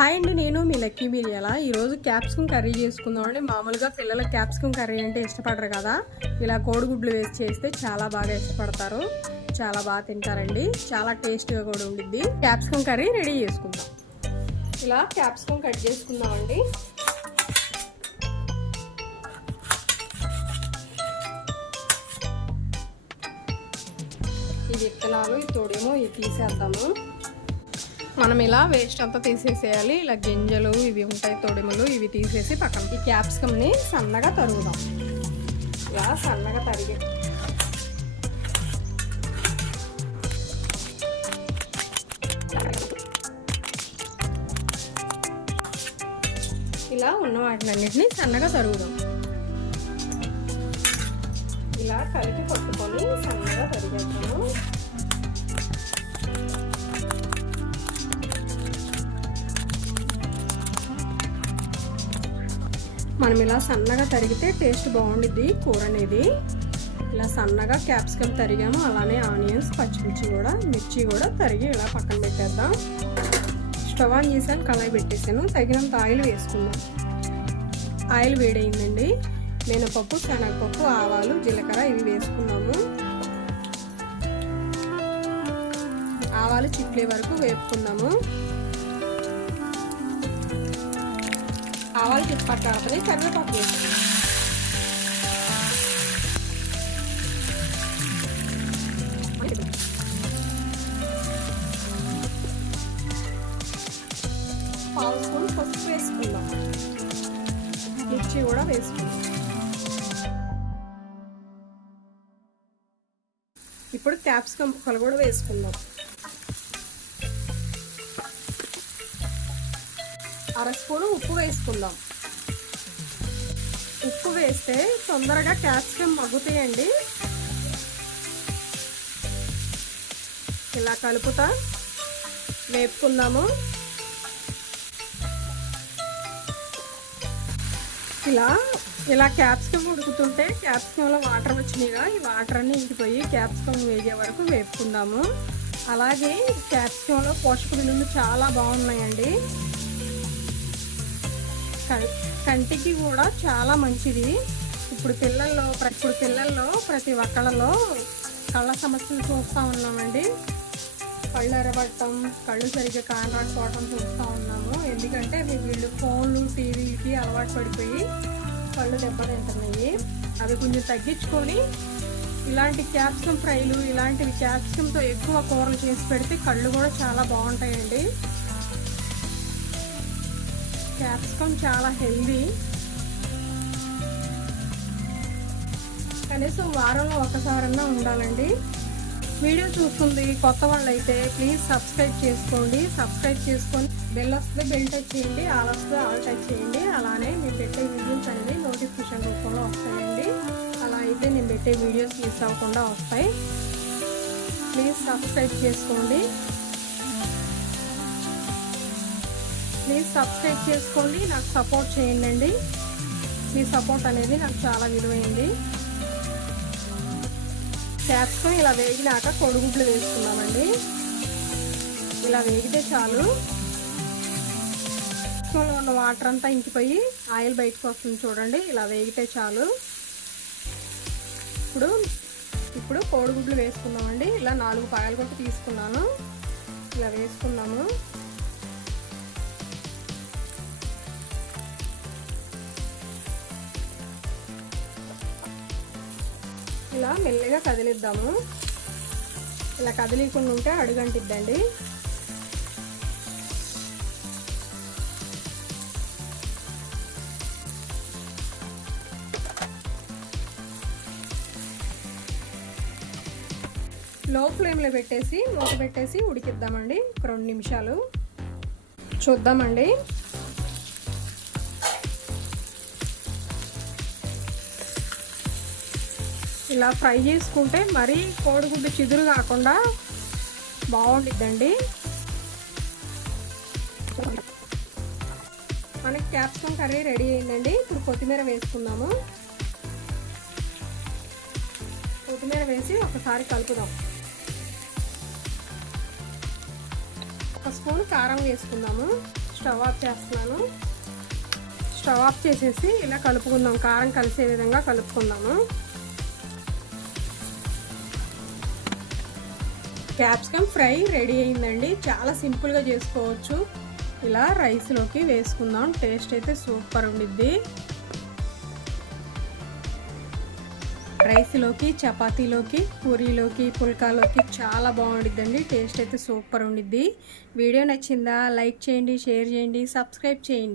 Hi అండి, నేను మీ lucky Biryala. ఈరోజు క్యాప్సికమ్ కర్రీ చేసుకుందామండి. మామూలుగా పిల్లలు క్యాప్సికమ్ కర్రీ అంటే ఇష్టపడరు కదా. ఇలా కోడిగుడ్లు వేసి చేస్తే చాలా బాగా ఇష్టపడతారు, చాలా బాగా తింటారండి. చాలా టేస్ట్గా కూడా ఉండిద్ది. క్యాప్సికమ్ కర్రీ రెడీ చేసుకుందాం. ఇలా క్యాప్సికమ్ కట్ చేసుకుందామండి. ఈ విత్తనాలు, ఈ తోడేమో ఇవి తీసేద్దాము. మనం ఇలా వేస్ట్ అంతా తీసేసేయాలి. ఇలా గింజలు ఇవి ఉంటాయి, తొడిమలు ఇవి తీసేసి పక్కన ఈ క్యాప్సికమ్ని సన్నగా తరుగుదాం. ఇలా సన్నగా తరిగి ఇలా ఉన్న వాటినన్నిటిని సన్నగా తరుగుదాం. ఇలా కలిపి పట్టుకొని సన్నగా తరిగేద్దాము. మనం ఇలా సన్నగా తరిగితే టేస్ట్ బాగుండిద్ది కూర అనేది. ఇలా సన్నగా క్యాప్సికమ్ తరిగాము, అలానే ఆనియన్స్, పచ్చిమిర్చి కూడా, మిర్చి కూడా తరిగి ఇలా పక్కన పెట్టేద్దాం. స్టవ్ ఆన్ చేసాను, కళాయి పెట్టేసాను. తగినంత ఆయిల్ వేసుకుందాం. ఆయిల్ వేడైందండి. మినపప్పు, శనగపప్పు, ఆవాలు, జీలకర్ర ఇవి వేసుకున్నాము. ఆవాలు చిట్లే వరకు వేపుకుందాము. ఆవాలు చిట్పట్టాడుతుంది, కరివేపాకు వేసుకుందాం. పావు స్పూన్ పసుపు వేసుకుందాం. మిర్చి కూడా వేసుకుందాం. ఇప్పుడు క్యాప్సికమ్ ముక్కలు కూడా వేసుకుందాం. అర స్పూను ఉప్పు వేసుకుందాం. ఉప్పు వేస్తే తొందరగా క్యాప్సికమ్ మగ్గుతాయండి. ఇలా కలుపుతా వేపుకుందాము. ఇలా క్యాప్సికమ్ ఉడుకుతుంటే క్యాప్సికంలో వాటర్ వచ్చినాయిగా, ఈ వాటర్ అన్నీ ఇంకిపోయి క్యాప్సికమ్ వేగే వరకు వేపుకుందాము. అలాగే క్యాప్సికంలో పోషక విలువలు చాలా బాగున్నాయండి. కంటికి కూడా చాలా మంచిది. ఇప్పుడు పిల్లల్లో ప్రతి ఒక్కళ్ళలో కళ్ళ సమస్యలు చూస్తూ ఉన్నామండి. కళ్ళు ఎర్రబడటం, కళ్ళు సరిగ్గా కానరాకపోవటం చూస్తూ ఉన్నాము. ఎందుకంటే వీళ్ళు ఫోన్లు, టీవీకి అలవాటు పడిపోయి కళ్ళు దెబ్బతింటున్నాయి. అది కొంచెం తగ్గించుకొని ఇలాంటి క్యాప్సికమ్ ఫ్రైలు, ఇలాంటివి క్యాప్సికంతో ఎక్కువ కూరలు చేసి పెడితే కళ్ళు కూడా చాలా బాగుంటాయండి. క్యాప్సికమ్ చాలా హెల్దీ. కనీసం వారంలో ఒకసారన్నా ఉండాలండి. వీడియో చూస్తుంది కొత్త వాళ్ళు అయితే ప్లీజ్ సబ్స్క్రైబ్ చేసుకోండి. సబ్స్క్రైబ్ చేసుకొని బెల్ వస్తే బెల్ టచ్ చేయండి, ఆల్ వస్తే ఆల్ టచ్ చేయండి. అలానే మేము పెట్టే వీడియోస్ అనేది నోటిఫికేషన్ రూపంలో వస్తాయండి. అలా అయితే నేను పెట్టే వీడియోస్ మిస్ అవ్వకుండా వస్తాయి. ప్లీజ్ సబ్స్క్రైబ్ చేసుకోండి. నాకు సపోర్ట్ చేయండి. మీ సపోర్ట్ అనేది నాకు చాలా విలువైంది. క్యాప్సికమ్ ఇలా వేగినాక కోడిగుడ్లు వేసుకున్నామండి. ఇలా వేగితే చాలు. క్యాప్సికంలో ఉన్న వాటర్ అంతా ఇంకిపోయి ఆయిల్ బయటకు వస్తుంది చూడండి. ఇలా వేగితే చాలు. ఇప్పుడు కోడిగుడ్లు వేసుకున్నామండి. ఇలా 4 పాయలు కొట్టి తీసుకున్నాను. ఇలా వేసుకున్నాము. ఇలా మెల్లగా కదిలిద్దాము. ఇలా కదిలికుండా ఉంటే అడుగంటిద్దండి. లో ఫ్లేమ్లో పెట్టేసి మూత పెట్టేసి ఉడికిద్దామండి. ఒక 2 నిమిషాలు చూద్దామండి. ఇలా ఫ్రై చేసుకుంటే మరీ కోడిగుడ్డు చిదురు కాకుండా బాగుండిద్దండి. మనకి క్యాప్సికమ్ కర్రీ రెడీ అయిందండి. ఇప్పుడు కొత్తిమీర వేసుకుందాము. కొత్తిమీర వేసి ఒకసారి కలుపుదాం. ఒక స్పూన్ కారం వేసుకుందాము. స్టవ్ ఆఫ్ చేస్తున్నాను. స్టవ్ ఆఫ్ చేసేసి ఇలా కలుపుకుందాం, కారం కలిసే విధంగా కలుపుకుందాము. క్యాప్సికమ్ ఫ్రై రెడీ అయిందండి. చాలా సింపుల్గా చేసుకోవచ్చు. ఇలా రైస్లోకి వేసుకుందాం. టేస్ట్ అయితే సూపర్ ఉండిద్ది. రైస్లోకి, చపాతీలోకి, పూరీలోకి, పుల్కాలోకి చాలా బాగుండిద్దండి. టేస్ట్ అయితే సూపర్ ఉండిద్ది. వీడియో నచ్చిందా? లైక్ చేయండి, షేర్ చేయండి, సబ్స్క్రైబ్ చేయండి.